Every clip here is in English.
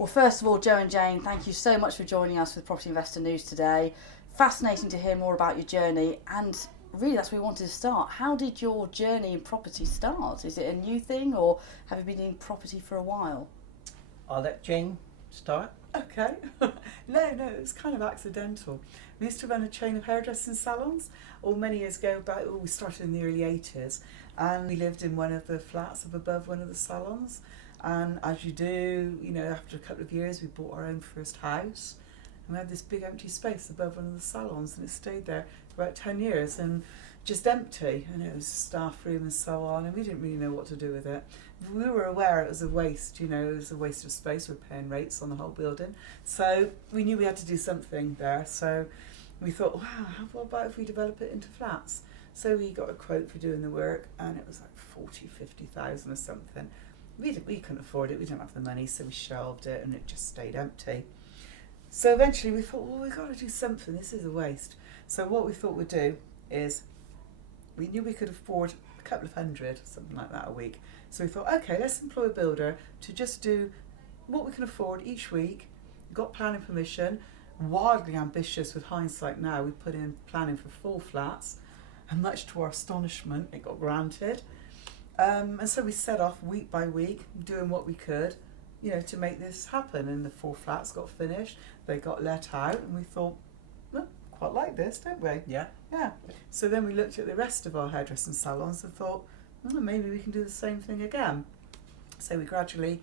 Well, first of all, Joe and Jane, thank you so much for joining us with Property Investor News today. Fascinating to hear more about your journey, and really that's where we wanted to start. How did your journey in property start? Is it a new thing, or have you been in property for a while? I'll let Jane start. Okay. No, it was kind of accidental. We used to run a chain of hairdressing salons many years ago, we started in the early 80s, and we lived in one of the flats up above one of the salons. And as you do, after a couple of years, we bought our own first house, and we had this big empty space above one of the salons, and it stayed there for about 10 years and just empty. And it was a staff room and so on, and we didn't really know what to do with it. We were aware it was a waste, it was a waste of space. We're paying rates on the whole building. So we knew we had to do something there. So we thought, wow, what about if we develop it into flats? So we got a quote for doing the work, and it was like 50,000 or something. We couldn't afford it, we didn't have the money, so we shelved it and it just stayed empty. So eventually we thought, well, we've got to do something, this is a waste. So what we thought we'd do is, we knew we could afford a couple of hundred, something like that a week. So we thought, okay, let's employ a builder to just do what we can afford each week. We got planning permission, wildly ambitious with hindsight now. We put in planning for 4 flats, and much to our astonishment, it got granted. And so we set off week by week, doing what we could, to make this happen. And the 4 flats got finished, they got let out, and we thought, well, quite like this, don't we? Yeah. Yeah. So then we looked at the rest of our hairdressing salons and thought, well, maybe we can do the same thing again. So we gradually,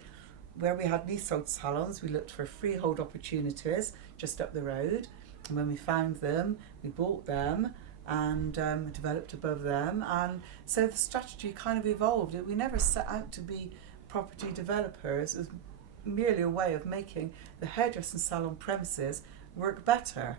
where we had leasehold salons, we looked for freehold opportunities just up the road. And when we found them, we bought them and developed above them. And so the strategy kind of evolved. We never set out to be property developers. It was merely a way of making the hairdressing salon premises work better.